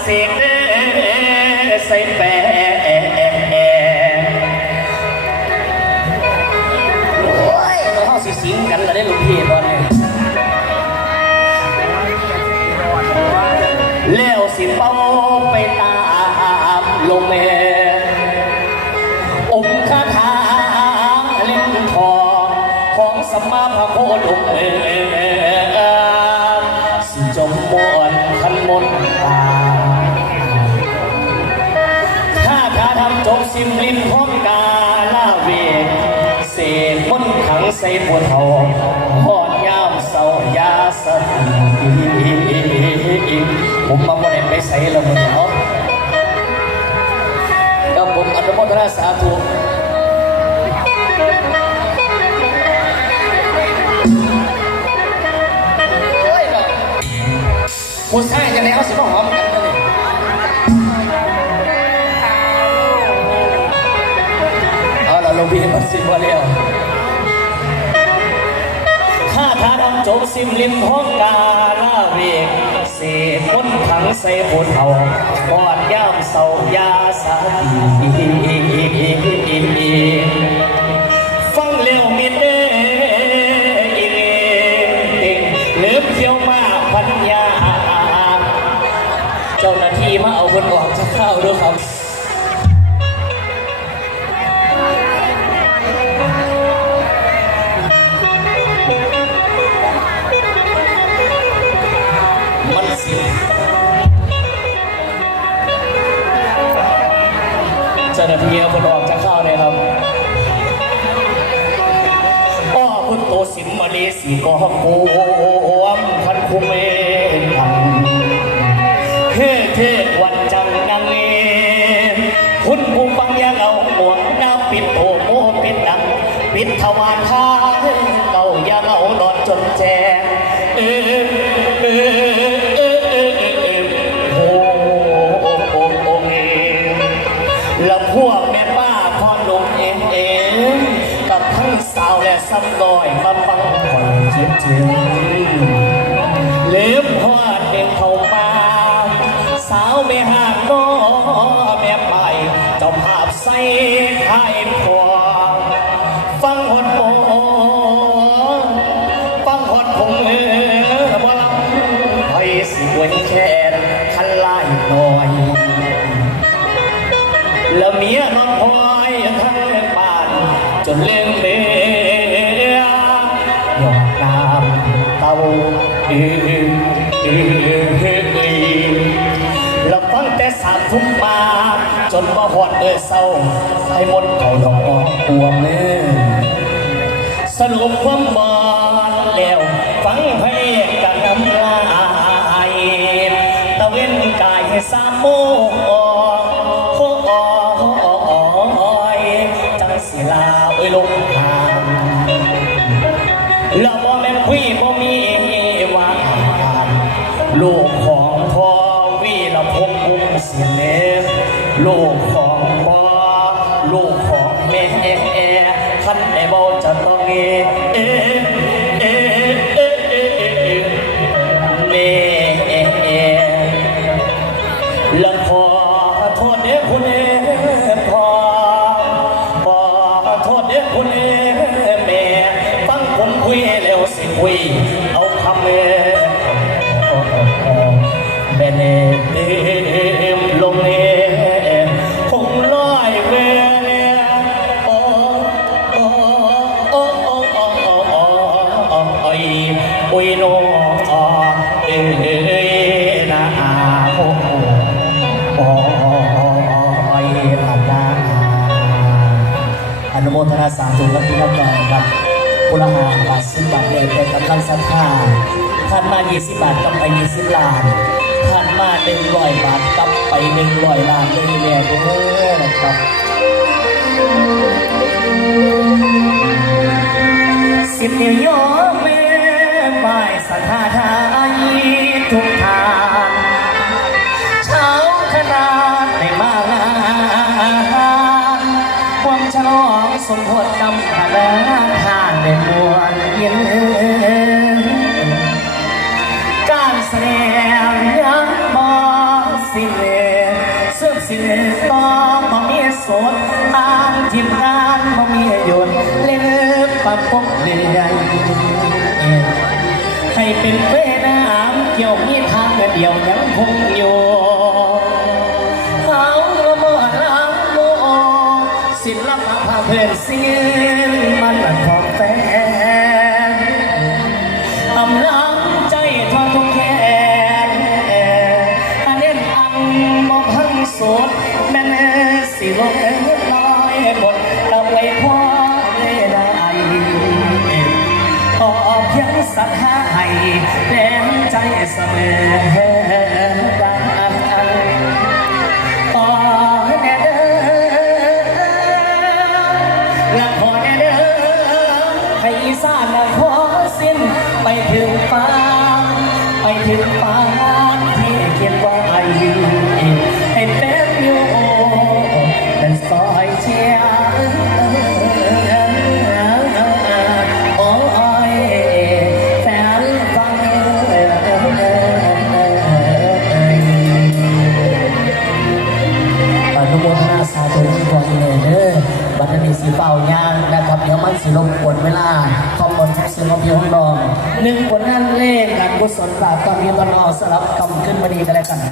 เสกเด้ใส่แปโอ้ยเราเข้าสิสิงกันแล้วได้ลูกพี่ตอนนี้แล้วสิเป้าไปตามลงเมองค์คาถาเล่นทองของสมมาพระโคดมเอ ใส่ปวดทองหอดยามเศร้ายาสติผมมาบ่ได้ไปใส่แล้วมึงเนาะกับผมอนุโมทนาสาธุผู้ชายจะแล้วสิมาหอมกันเลยเอาละลงพี่มาสิบ่เร็ว จมซิมลิมห้องกาลาเวกเศษมนต์ขังใส่ปวดเอาปอดย่ามเศร้ายาสาธีฟังเร็วมิดเด้เองเลือบเที่ยวมาพันยา เจ้าหน้าที่มาเอาคนออกจะเข้าด้วยครับ ลสีก็กวมพันคุเมนเทเทวันจังนังเองคุณผู้ฟังยังเอาหมวกน้ำปิดโอโมปิดดังปิดทวารทาเก่ายังเอานอนจนแจงเอเอเอเอเอโอโอโอโอเอแล้วพวกแม่ป้าพ่อหนุ่มเองเองกับทั้งสาวและซ้ำดอย ถึงเลืมหอดเด็กเข้ามาสาวไม่ห่างน้อแม่ไปเจ้าภาพใส่ไทยพวงฟังหดโอฟังหดคงเออบ่ลำไทยสิวนแค่คันไล่หน่อยแล้วเมียนอนคอยทั้งบ้านจนเลี้ยงเมีย เต้าเออเออเออเออแล้วฟังแต่สามทุ่มมา จนมาหอดเอ่ยเศร้า ให้มนต์เขาดอกอวมเนื้อสรุปความบอลแล้ว ฟังเพลงกับน้ำลายตะเว้นกายให้สามโมง ลูกของพ่อวีละพงษ์บุ้งสิเนสลูกของพ่อลูกของแม่คันไอ้บ่จะต้องเอเอเอเอเอเอแม่แล้วพอโทษเด้อคุณเอ๋พอพอโทษเด้อคุณเอ๋แม่ฟังผมคุยแล้วสิคุย ลงเอ๋คงลอยเวเนโอ้โอ้โอ้โอ้โอ้โอ้โอ้โอ้ยโอ้ยโนเอ๋นะโอ้โอ้โอ้ยลำนาอนุโมทนาสาธุกับพี่น้องครับุลหาบาทสิบบาทเลยเป็นกำลังศรัทธาท่านมา 20 บาทกลับไป 20 ล้าน ท่านมา100บาทกลับไป100ล้านเลยแน่เด้อนะครับสิบนิ้วยอมแม่ไหว้สัทธาทายทุกทางเช้าขนาดในมางานความฉลองสมโพธิกำพนาท ปะปกเรื่อยให้เป็นเวน้ำเกี่ยวมีทางเดียวยังคงอยู่เขาละเมอล้างโมศิลปะพาเพื่อนเสียงมันละของแฟน ไปถึงฟ้า ไปถึงฟ้า ทนาสาธุก่อนเลยเด้อบัดนี้สีเป่าย่างนะครับเดี๋ยวมันสีลมกวนเวลาขอบนทุกสิ่งของพี่ของน้องหนึ่งผลงานเล่นการกุศลปราบตอนนี้ตอนนอสลับกำขึ้นมาดีกันแล้วกัน